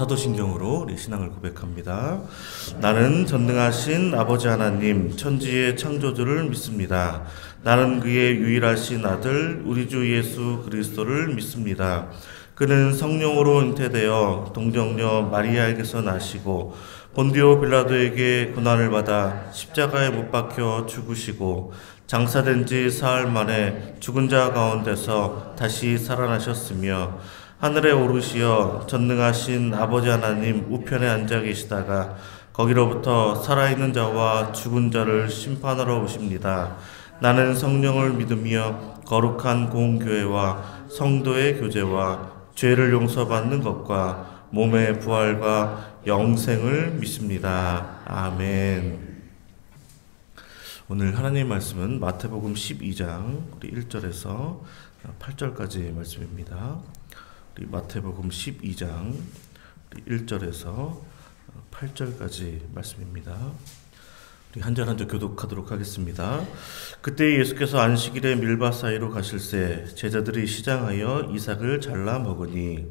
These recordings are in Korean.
사도신경으로 우리 신앙을 고백합니다. 나는 전능하신 아버지 하나님 천지의 창조주를 믿습니다. 나는 그의 유일하신 아들 우리 주 예수 그리스도를 믿습니다. 그는 성령으로 잉태되어 동정녀 마리아에게서 나시고 본디오 빌라도에게 고난을 받아 십자가에 못 박혀 죽으시고 장사된 지 사흘 만에 죽은 자 가운데서 다시 살아나셨으며 하늘에 오르시어 전능하신 아버지 하나님 우편에 앉아 계시다가 거기로부터 살아있는 자와 죽은 자를 심판하러 오십니다. 나는 성령을 믿으며 거룩한 공교회와 성도의 교제와 죄를 용서받는 것과 몸의 부활과 영생을 믿습니다. 아멘. 오늘 하나님의 말씀은 마태복음 12장 1절에서 8절까지 말씀입니다. 마태복음 12장 1절에서 8절까지 말씀입니다. 우리 한 절 한 절 교독하도록 하겠습니다. 그때 예수께서 안식일에 밀밭 사이로 가실새 제자들이 시장하여 이삭을 잘라 먹으니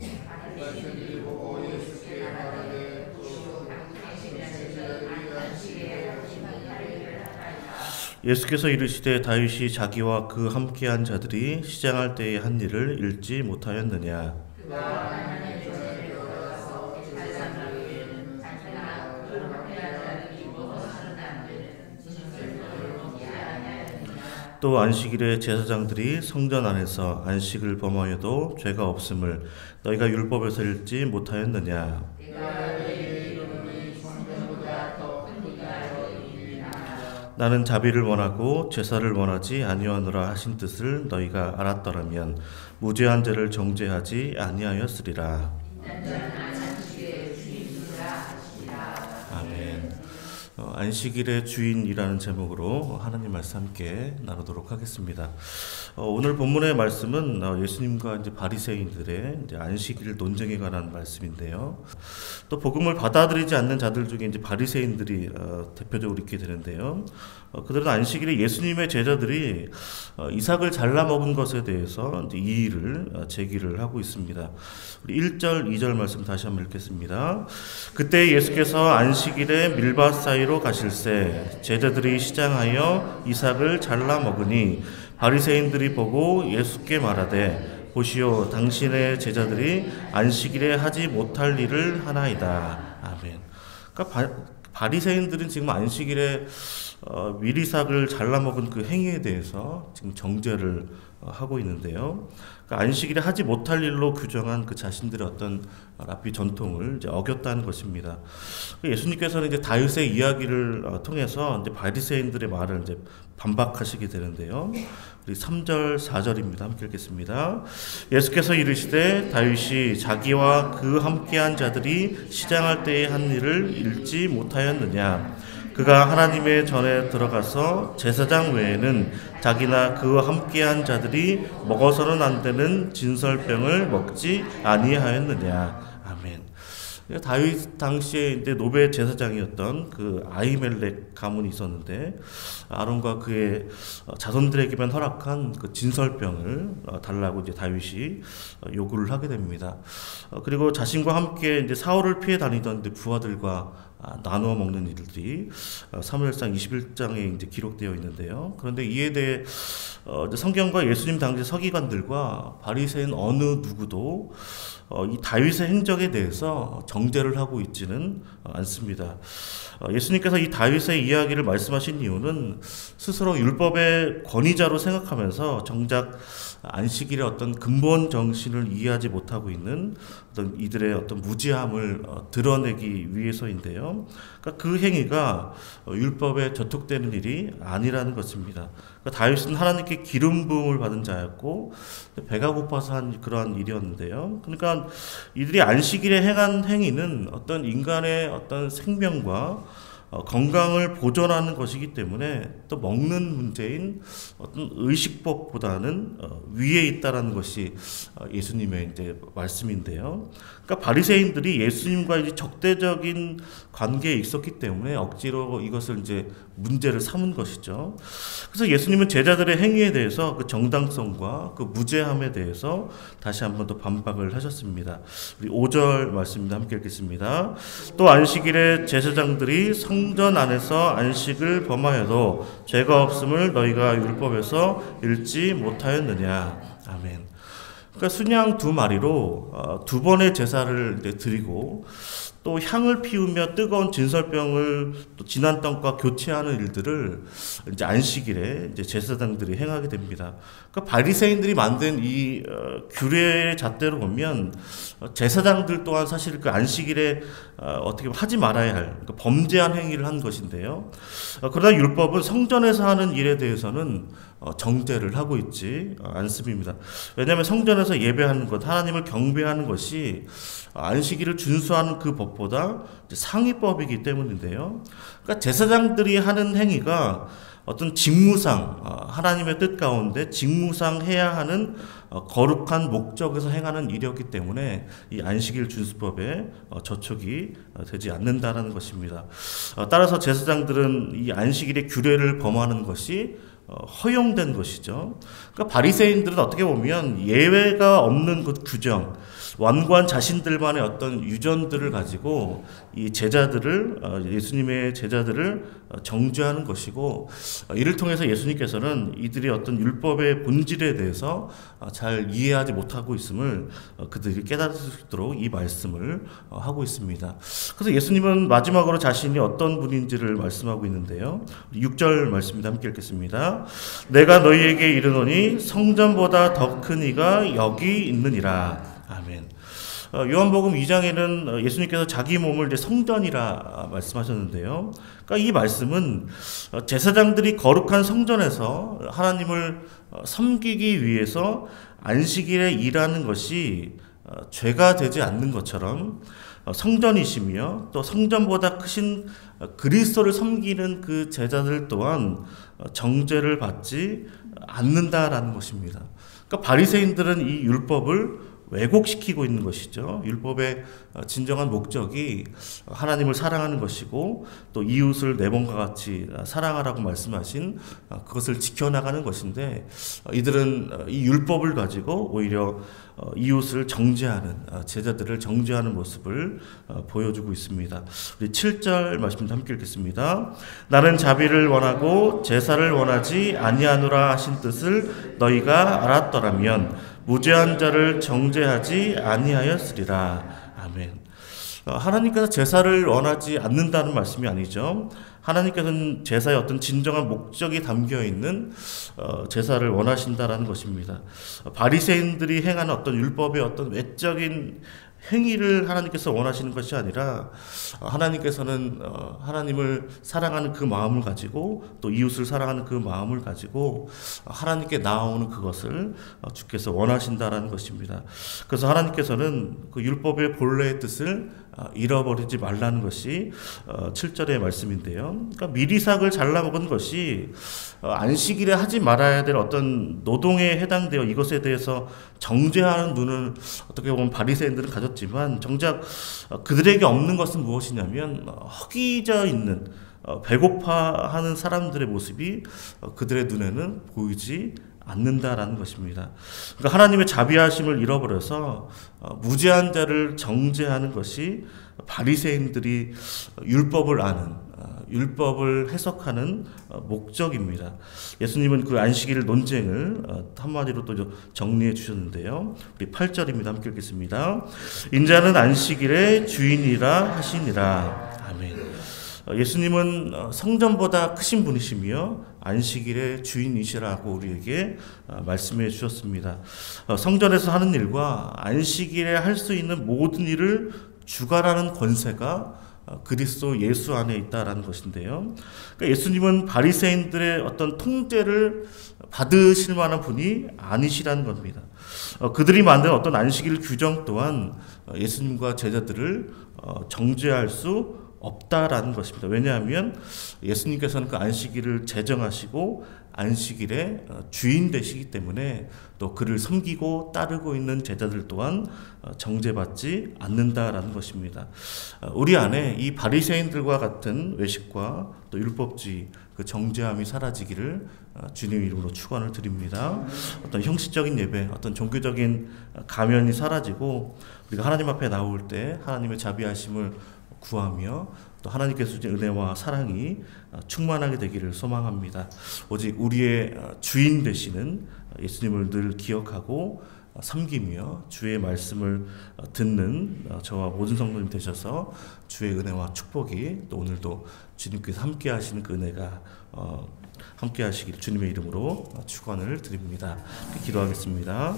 예수께서 이르시되 다윗이 자기와 그 함께한 자들이 시장할 때의 한 일을 읽지 못하였느냐. 또 안식일에 제사장들이 성전 안에서 안식을 범하여도 죄가 없음을 너희가 율법에서 읽지 못하였느냐. 나는 자비를 원하고 제사를 원하지 아니하노라 하신 뜻을 너희가 알았더라면 무죄한 죄를 정죄하지 아니하였으리라. 아멘. 안식일의 주인이라는 제목으로 하나님 말씀 함께 나누도록 하겠습니다. 오늘 본문의 말씀은 예수님과 이제 바리새인들의 이제 안식일 논쟁에 관한 말씀인데요. 또 복음을 받아들이지 않는 자들 중에 이제 바리새인들이 대표적으로 있게 되는데요. 그들은 안식일에 예수님의 제자들이 이삭을 잘라 먹은 것에 대해서 이제 이의를 제기를 하고 있습니다. 우리 1절, 2절 말씀 다시 한번 읽겠습니다. 그때 예수께서 안식일에 밀밭 사이로 가실새 제자들이 시장하여 이삭을 잘라 먹으니 바리새인들이 보고 예수께 말하되 보시오 당신의 제자들이 안식일에 하지 못할 일을 하나이다. 아멘. 그러니까 바리새인들은 지금 안식일에 밀이삭을 잘라 먹은 그 행위에 대해서 지금 정죄를 하고 있는데요. 그러니까 안식일에 하지 못할 일로 규정한 그 자신들의 어떤 랍비 전통을 이제 어겼다는 것입니다. 예수님께서는 이제 다윗의 이야기를 통해서 이제 바리새인들의 말을 이제 반박하시게 되는데요. 우리 3절, 4절입니다. 함께 읽겠습니다. 예수께서 이르시되 다윗이 자기와 그 함께한 자들이 시장할 때의 한 일을 읽지 못하였느냐. 그가 하나님의 전에 들어가서 제사장 외에는 자기나 그와 함께한 자들이 먹어서는 안 되는 진설병을 먹지 아니하였느냐. 아멘. 다윗 당시에 이제 노베 제사장이었던 그 아히멜렉 가문이 있었는데 아론과 그의 자손들에게만 허락한 그 진설병을 달라고 이제 다윗이 요구를 하게 됩니다. 그리고 자신과 함께 이제 사울을 피해 다니던 부하들과 나누어 먹는 일들이 사무엘상 21장에 이제 기록되어 있는데요. 그런데 이에 대해 성경과 예수님 당시 서기관들과 바리새인 어느 누구도 이 다윗의 행적에 대해서 정죄를 하고 있지는 않습니다. 예수님께서 이 다윗의 이야기를 말씀하신 이유는 스스로 율법의 권위자로 생각하면서 정작 안식일의 어떤 근본 정신을 이해하지 못하고 있는 어떤 이들의 어떤 무지함을 드러내기 위해서인데요. 그러니까 그 행위가 율법에 저촉되는 일이 아니라는 것입니다. 그러니까 다윗은 하나님께 기름 부음을 받은 자였고 배가 고파서 한 그러한 일이었는데요. 그러니까 이들이 안식일에 행한 행위는 어떤 인간의 어떤 생명과 건강을 보존하는 것이기 때문에 또 먹는 문제인 어떤 의식법보다는 위에 있다라는 것이 예수님의 이제 말씀인데요. 그러니까 바리새인들이 예수님과 이제 적대적인 관계에 있었기 때문에 억지로 이것을 이제 문제를 삼은 것이죠. 그래서 예수님은 제자들의 행위에 대해서 그 정당성과 그 무죄함에 대해서 다시 한 번 더 반박을 하셨습니다. 우리 5절 말씀입니다. 함께 읽겠습니다. 또 안식일에 제사장들이 성전 안에서 안식을 범하여도 죄가 없음을 너희가 율법에서 읽지 못하였느냐. 아멘. 그러니까 순양 두 마리로 두 번의 제사를 이제 드리고 또 향을 피우며 뜨거운 진설병을 또 진한 떡과 교체하는 일들을 이제 안식일에 이제 제사장들이 행하게 됩니다. 그러니까 바리새인들이 만든 이 규례의 잣대로 보면 제사장들 또한 사실 그 안식일에 어떻게 보면 하지 말아야 할 그러니까 범죄한 행위를 한 것인데요. 그러나 율법은 성전에서 하는 일에 대해서는 정죄를 하고 있지 않습니다. 왜냐하면 성전에서 예배하는 것, 하나님을 경배하는 것이 안식일을 준수하는 그 법보다 상위법이기 때문인데요. 그러니까 제사장들이 하는 행위가 어떤 직무상 하나님의 뜻 가운데 직무상 해야 하는 거룩한 목적에서 행하는 일이었기 때문에 이 안식일 준수법에 저촉이 되지 않는다는 것입니다. 따라서 제사장들은 이 안식일의 규례를 범하는 것이 허용된 것이죠. 그러니까 바리새인들은 어떻게 보면 예외가 없는 그 규정, 완고한 자신들만의 어떤 유전들을 가지고 이 제자들을 예수님의 제자들을 정죄하는 것이고 이를 통해서 예수님께서는 이들이 어떤 율법의 본질에 대해서 잘 이해하지 못하고 있음을 그들이 깨달을 수 있도록 이 말씀을 하고 있습니다. 그래서 예수님은 마지막으로 자신이 어떤 분인지를 말씀하고 있는데요. 6절 말씀입니다. 함께 읽겠습니다. 내가 너희에게 이르노니 성전보다 더 큰 이가 여기 있느니라. 아멘. 요한복음 2장에는 예수님께서 자기 몸을 이제 성전이라 말씀하셨는데요. 그러니까 이 말씀은 제사장들이 거룩한 성전에서 하나님을 섬기기 위해서 안식일에 일하는 것이 죄가 되지 않는 것처럼 성전이시며 또 성전보다 크신 그리스도를 섬기는 그 제자들 또한 정죄를 받지 않는다라는 것입니다. 그러니까 바리새인들은 이 율법을 왜곡시키고 있는 것이죠. 율법의 진정한 목적이 하나님을 사랑하는 것이고 또 이웃을 내 몸과 같이 사랑하라고 말씀하신 그것을 지켜나가는 것인데 이들은 이 율법을 가지고 오히려 이웃을 정죄하는 제자들을 정죄하는 모습을 보여주고 있습니다. 우리 7절 말씀 함께 읽겠습니다. 나는 자비를 원하고 제사를 원하지 아니하노라 하신 뜻을 너희가 알았더라면 무죄한 자를 정죄하지 아니하였으리라. 아멘. 하나님께서 제사를 원하지 않는다는 말씀이 아니죠. 하나님께서는 제사의 어떤 진정한 목적이 담겨 있는 제사를 원하신다라는 것입니다. 바리새인들이 행하는 어떤 율법의 어떤 외적인 행위를 하나님께서 원하시는 것이 아니라 하나님께서는 하나님을 사랑하는 그 마음을 가지고 또 이웃을 사랑하는 그 마음을 가지고 하나님께 나아오는 그것을 주께서 원하신다라는 것입니다. 그래서 하나님께서는 그 율법의 본래의 뜻을 잃어버리지 말라는 것이 7절의 말씀인데요. 그러니까 미리삭을 잘라먹은 것이 안식일에 하지 말아야 될 어떤 노동에 해당되어 이것에 대해서 정죄하는 눈을 어떻게 보면 바리새인들은 가졌지만 정작 그들에게 없는 것은 무엇이냐면 허기져 있는 배고파하는 사람들의 모습이 그들의 눈에는 보이지 않는다라는 것입니다. 그러니까 하나님의 자비하심을 잃어버려서 무죄한 자를 정죄하는 것이 바리새인들이 율법을 아는 율법을 해석하는 목적입니다. 예수님은 그 안식일 논쟁을 한마디로 또 정리해 주셨는데요. 우리 8절입니다. 함께 읽겠습니다. 인자는 안식일의 주인이라 하시니라. 아멘. 예수님은 성전보다 크신 분이시며 안식일의 주인이시라고 우리에게 말씀해 주셨습니다. 성전에서 하는 일과 안식일에 할 수 있는 모든 일을 주관하는 권세가 그리스도 예수 안에 있다라는 것인데요. 그러니까 예수님은 바리새인들의 어떤 통제를 받으실 만한 분이 아니시라는 겁니다. 그들이 만든 어떤 안식일 규정 또한 예수님과 제자들을 정죄할 수 없다라는 것입니다. 왜냐하면 예수님께서는 그 안식일을 제정하시고 안식일의 주인 되시기 때문에 또 그를 섬기고 따르고 있는 제자들 또한 정죄받지 않는다라는 것입니다. 우리 안에 이 바리새인들과 같은 외식과 또 율법주의, 그 정죄함이 사라지기를 주님 이름으로 축원을 드립니다. 어떤 형식적인 예배, 어떤 종교적인 가면이 사라지고 우리가 하나님 앞에 나올 때 하나님의 자비하심을 구하며 또 하나님께서 주신 은혜와 사랑이 충만하게 되기를 소망합니다. 오직 우리의 주인 되시는 예수님을 늘 기억하고 섬기며 주의 말씀을 듣는 저와 모든 성도님 되셔서 주의 은혜와 축복이 또 오늘도 주님께서 함께 하시는 그 은혜가 함께 하시길 주님의 이름으로 축원을 드립니다. 기도하겠습니다.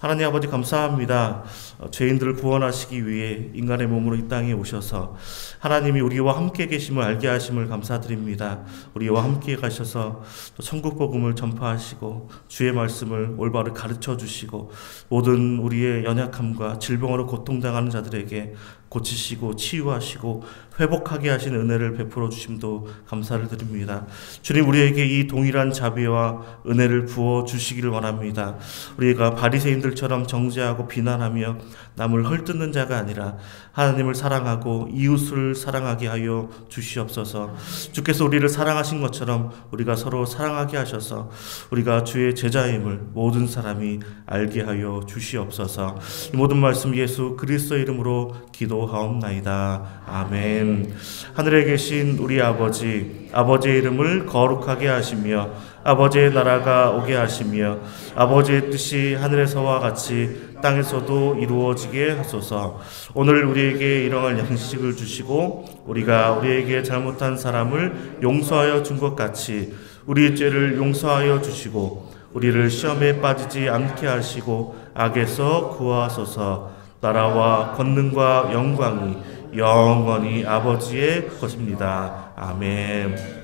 하나님 아버지 감사합니다. 죄인들을 구원하시기 위해 인간의 몸으로 이 땅에 오셔서 하나님이 우리와 함께 계심을 알게 하심을 감사드립니다. 우리와 함께 가셔서 또 천국 복음을 전파하시고 주의 말씀을 올바로 가르쳐 주시고 모든 우리의 연약함과 질병으로 고통당하는 자들에게 고치시고 치유하시고 회복하게 하신 은혜를 베풀어 주심도 감사를 드립니다. 주님, 우리에게 이 동일한 자비와 은혜를 부어 주시기를 원합니다. 우리가 바리새인들처럼 정죄하고 비난하며 남을 헐뜯는 자가 아니라 하나님을 사랑하고 이웃을 사랑하게 하여 주시옵소서. 주께서 우리를 사랑하신 것처럼 우리가 서로 사랑하게 하셔서 우리가 주의 제자임을 모든 사람이 알게 하여 주시옵소서. 이 모든 말씀 예수 그리스도의 이름으로 기도하옵나이다. 아멘. 하늘에 계신 우리 아버지, 아버지의 이름을 거룩하게 하시며 아버지의 나라가 오게 하시며 아버지의 뜻이 하늘에서와 같이 땅에서도 이루어지게 하소서. 오늘 우리에게 일용할 양식을 주시고 우리가 우리에게 잘못한 사람을 용서하여 준 것 같이 우리의 죄를 용서하여 주시고 우리를 시험에 빠지지 않게 하시고 악에서 구하소서. 나라와 권능과 영광이 영원히 아버지의 것입니다. 아멘.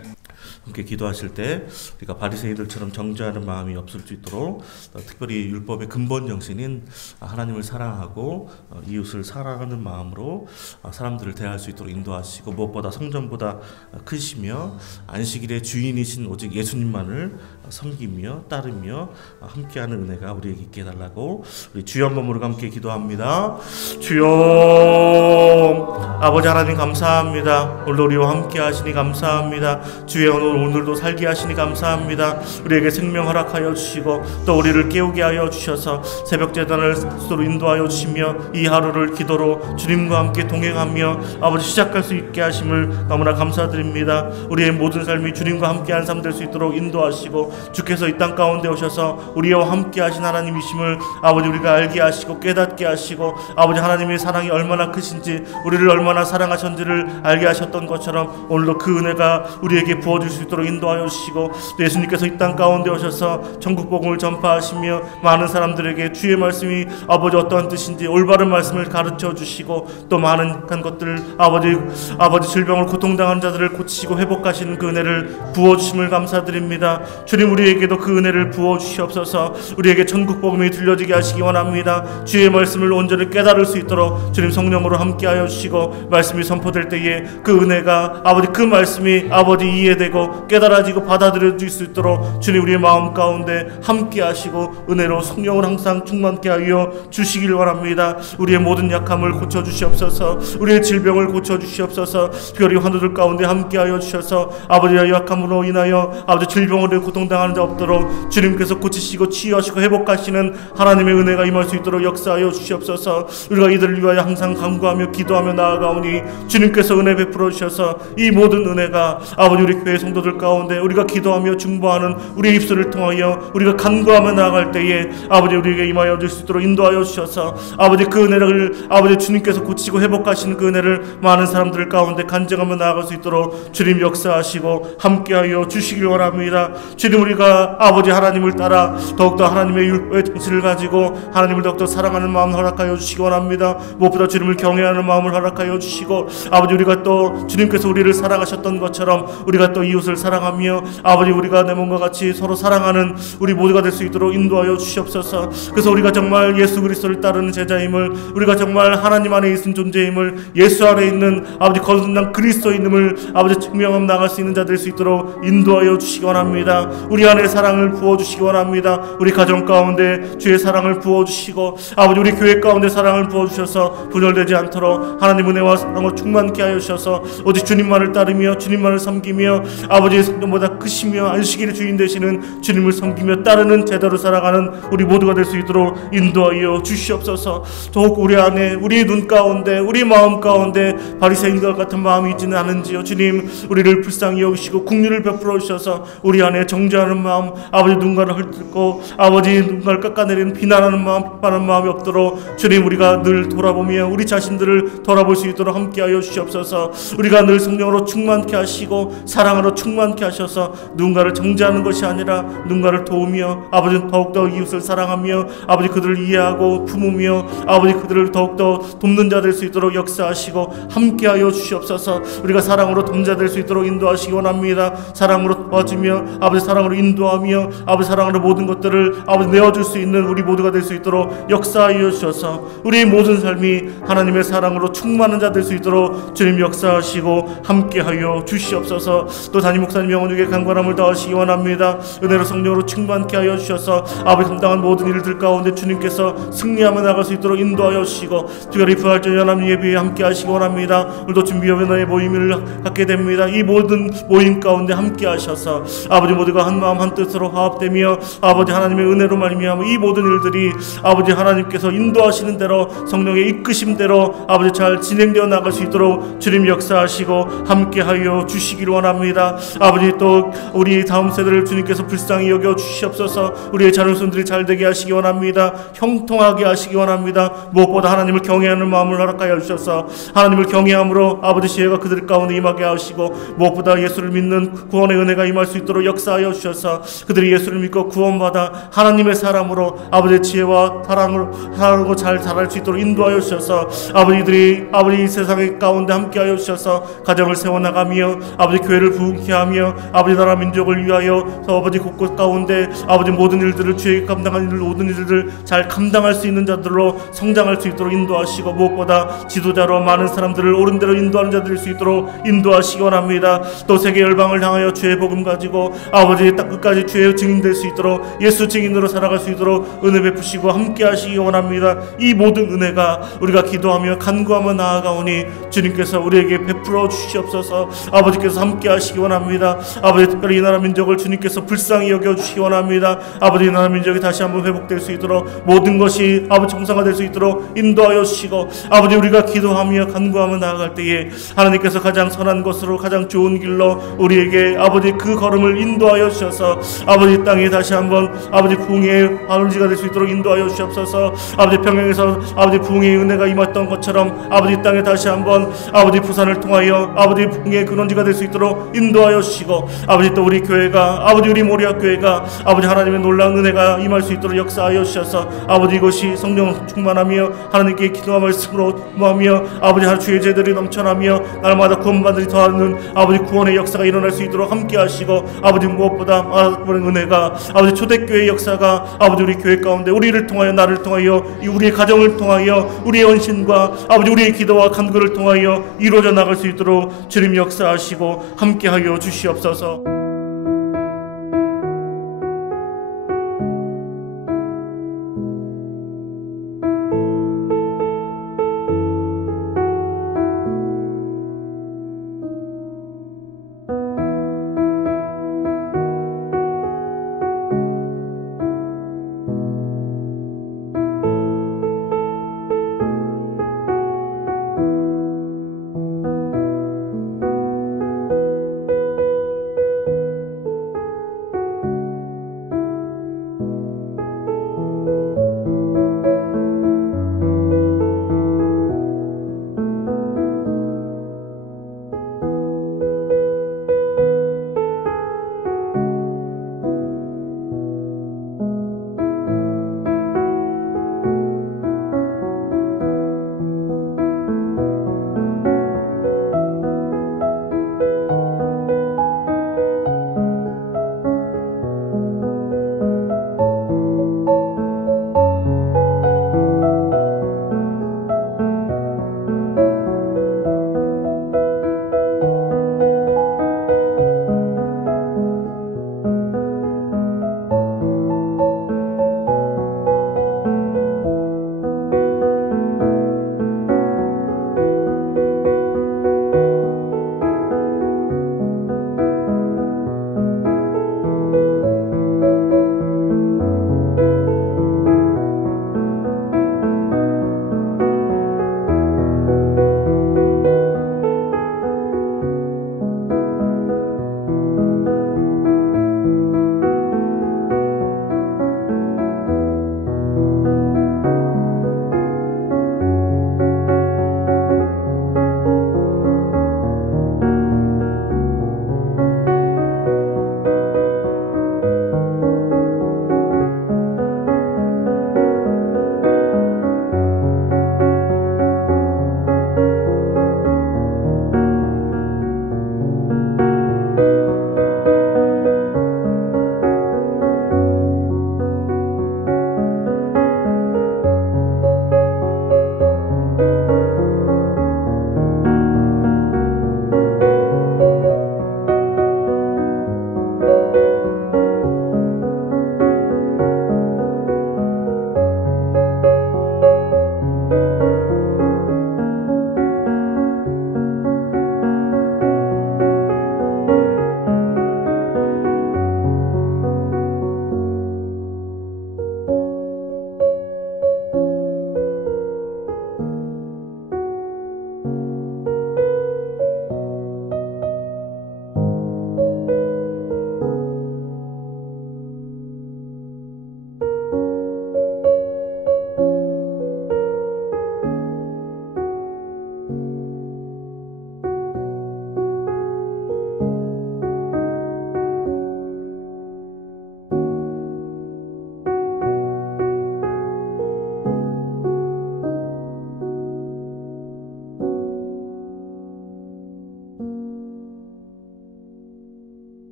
함께 기도하실 때 우리가 바리새인들처럼 정죄하는 마음이 없을 수 있도록 특별히 율법의 근본 정신인 하나님을 사랑하고 이웃을 사랑하는 마음으로 사람들을 대할 수 있도록 인도하시고 무엇보다 성전보다 크시며 안식일의 주인이신 오직 예수님만을 섬기며 따르며 함께하는 은혜가 우리에게 있게 해달라고 우리 주여 한 번으로 함께 기도합니다. 주여 아버지 하나님 감사합니다. 오늘 우리와 함께 하시니 감사합니다. 주여 오늘도 살게 하시니 감사합니다. 우리에게 생명 허락하여 주시고 또 우리를 깨우게 하여 주셔서 새벽 제단을 스스로 인도하여 주시며 이 하루를 기도로 주님과 함께 동행하며 아버지 시작할 수 있게 하심을 너무나 감사드립니다. 우리의 모든 삶이 주님과 함께한 삶 될 수 있도록 인도하시고 주께서 이 땅 가운데 오셔서 우리와 함께 하신 하나님이심을 아버지 우리가 알게 하시고 깨닫게 하시고 아버지 하나님의 사랑이 얼마나 크신지 우리를 얼마나 사랑하셨는지를 알게 하셨던 것처럼 오늘도 그 은혜가 우리에게 부어줄 수 있도록 인도하여 주시고 예수님께서 이 땅 가운데 오셔서 천국 복음을 전파하시며 많은 사람들에게 주의 말씀이 아버지 어떠한 뜻인지 올바른 말씀을 가르쳐 주시고 또 많은 것들 아버지 질병을 고통당하는 자들을 고치시고 회복하시는 그 은혜를 부어주심을 감사드립니다. 주님 우리에게도 그 은혜를 부어주시옵소서. 우리에게 천국 복음이 들려지게 하시기 원합니다. 주의 말씀을 온전히 깨달을 수 있도록 주님 성령으로 함께하여 주시고 말씀이 선포될 때에 그 은혜가 아버지 그 말씀이 아버지 이해되고 깨달아지고 받아들여질 수 있도록 주님 우리의 마음 가운데 함께 하시고 은혜로 성령을 항상 충만케 하여 주시길 원합니다. 우리의 모든 약함을 고쳐주시옵소서. 우리의 질병을 고쳐주시옵소서. 특별히 환우들 가운데 함께 하여 주셔서 아버지의 약함으로 인하여 아버지 질병으로 고통당하는 자 없도록 주님께서 고치시고 치유하시고 회복하시는 하나님의 은혜가 임할 수 있도록 역사하여 주시옵소서. 우리가 이들을 위하여 항상 간구하며 기도하며 나아가오니 주님께서 은혜 베풀어 주셔서 이 모든 은혜가 아버지 우리 교회 성도들 가운데 우리가 기도하며 중보하는 우리의 입술을 통하여 우리가 간구하며 나아갈 때에 아버지 우리에게 임하여 줄 수 있도록 인도하여 주셔서 아버지 그 은혜를 아버지 주님께서 고치고 회복하시는 그 은혜를 많은 사람들 가운데 간증하며 나아갈 수 있도록 주님 역사하시고 함께하여 주시길 원합니다. 주님 우리가 아버지 하나님을 따라 더욱더 하나님의 율법의 정신을 가지고 하나님을 더욱더 사랑하는 마음을 허락하여 주시기 원합니다. 무엇보다 주님을 경외하는 마음을 허락하여 주시고 아버지 우리가 또 주님께서 우리를 사랑하셨던 것처럼 우리가 또 이웃을 이웃을 사랑하며 아버지 우리가 내 몸과 같이 서로 사랑하는 우리 모두가 될 수 있도록 인도하여 주시옵소서. 그래서 우리가 정말 예수 그리스도를 따르는 제자임을, 우리가 정말 하나님 안에 있는 존재임을, 예수 안에 있는 아버지 거듭난 그리스도인임을 아버지 증명하며 나갈 수 있는 자 될 수 있도록 인도하여 주시기 원합니다. 우리 안에 사랑을 부어주시기 원합니다. 우리 가정 가운데 주의 사랑을 부어주시고 아버지 우리 교회 가운데 사랑을 부어주셔서 분열되지 않도록 하나님 은혜와 사랑으로 충만케 하여 주셔서 오직 주님만을 따르며 주님만을 섬기며 아버지의 성전보다 크시며 안식일의 주인 되시는 주님을 섬기며 따르는 제대로 살아가는 우리 모두가 될 수 있도록 인도하여 주시옵소서. 더욱 우리 안에 우리의 눈 가운데 우리 마음 가운데 바리새인과 같은 마음이 있지는 않은지요. 주님 우리를 불쌍히 여기시고 긍휼을 베풀어 주셔서 우리 안에 정죄하는 마음, 아버지 누군가를 헐뜯고 아버지 누군가를 깎아내리는 비난하는 마음, 비판하는 마음이 없도록 주님 우리가 늘 돌아보며 우리 자신들을 돌아볼 수 있도록 함께하여 주시옵소서. 우리가 늘 성령으로 충만케 하시고 사랑으로 충만케 하셔서 누군가를 정죄하는 것이 아니라 누군가를 도우며 아버지 더욱더 이웃을 사랑하며 아버지 그들을 이해하고 품으며 아버지 그들을 더욱더 돕는 자 될 수 있도록 역사하시고 함께하여 주시옵소서. 우리가 사랑으로 돕는 자 될 수 있도록 인도하시기 원합니다. 사랑으로 도와주며 아버지 사랑으로 인도하며 아버지 사랑으로 모든 것들을 아버지 내어줄 수 있는 우리 모두가 될 수 있도록 역사하여 주셔서 우리의 모든 삶이 하나님의 사랑으로 충만한 자 될 수 있도록 주님 역사하시고 함께하여 주시옵소서. 또 담임 목사님 영혼에게 강건함을 더하시기 원합니다. 은혜로 성령으로 충만케 하여 주셔서 아버지 감당한 모든 일들 가운데 주님께서 승리하며 나갈 수 있도록 인도하여 주시고 특별히 부활절 연합 예배에 함께 하시기 원합니다. 오늘도 준비위원회의 모임을 갖게 됩니다. 이 모든 모임 가운데 함께 하셔서 아버지 모두가 한 마음 한 뜻으로 화합되며 아버지 하나님의 은혜로 말미암아 이 모든 일들이 아버지 하나님께서 인도하시는 대로 성령의 이끄심대로 아버지 잘 진행되어 나갈 수 있도록 주님 역사하시고 함께하여 주시기를 원합니다. 아버지 또 우리 다음 세대를 주님께서 불쌍히 여겨 주시옵소서. 우리의 자녀손들이 잘되게 하시기 원합니다. 형통하게 하시기 원합니다. 무엇보다 하나님을 경외하는 마음을 허락하여 주셔서 하나님을 경외함으로 아버지 지혜가 그들 가운데 임하게 하시고 무엇보다 예수를 믿는 구원의 은혜가 임할 수 있도록 역사하여 주셔서 그들이 예수를 믿고 구원받아 하나님의 사람으로 아버지의 지혜와 사랑으로 잘 자랄 수 있도록 인도하여 주셔서 아버지들이 아버지 세상의 가운데 함께하여 주셔서 가정을 세워나가며 아버지 교회를 부흥케 하며 아버지 나라 민족을 위하여 아버지 곳곳 가운데 아버지 모든 일들을 주에게 감당하는 일 모든 일들을 잘 감당할 수 있는 자들로 성장할 수 있도록 인도하시고 무엇보다 지도자로 많은 사람들을 옳은 대로 인도하는 자들일 수 있도록 인도하시기 원합니다. 또 세계 열방을 향하여 주의 복음 가지고 아버지 땅 끝까지 주의 증인 될 수 있도록 예수 증인으로 살아갈 수 있도록 은혜 베푸시고 함께 하시기 원합니다. 이 모든 은혜가 우리가 기도하며 간구하며 나아가오니 주님께서 우리에게 베풀어 주시옵소서. 아버지께서 함께 하시기 원합니다. 아버지 특별히 이 나라 민족을 주님께서 불쌍히 여겨 주시기 원합니다. 아버지 이 나라 민족이 다시 한번 회복될 수 있도록 모든 것이 아버지 정상화될 수 있도록 인도하여 주시고 아버지 우리가 기도하며 간구하며 나아갈 때에 하나님께서 가장 선한 것으로 가장 좋은 길로 우리에게 아버지 그 걸음을 인도하여 주셔서 아버지 땅에 다시 한번 아버지 부흥의 아버지가 될 수 있도록 인도하여 주시옵소서. 아버지 평양에서 아버지 부흥의 은혜가 임했던 것처럼 아버지 땅에 다시 한번 아버지 부산을 통하여 아버지 부흥의 근원지가 될 수 있도록 인도하여 주시고 아버지 또 우리 교회가 아버지 우리 모리아 교회가 아버지 하나님의 놀라운 은혜가 임할 수 있도록 역사하여 주셔서 아버지 이것이 성령 충만하며 하나님께 기도와 말씀으로 모하며 아버지 주의 제들이 넘쳐나며 날마다 구원받으리 더하는 아버지 구원의 역사가 일어날 수 있도록 함께 하시고 아버지 무엇보다 은혜가 아버지 초대교회의 역사가 아버지 우리 교회 가운데 우리를 통하여 나를 통하여 우리의 가정을 통하여 우리의 헌신과 아버지 우리의 기도와 간구를 통하여 이루어져 나갈 수 있도록 주님 역사하시고 함께하여 주시옵소서.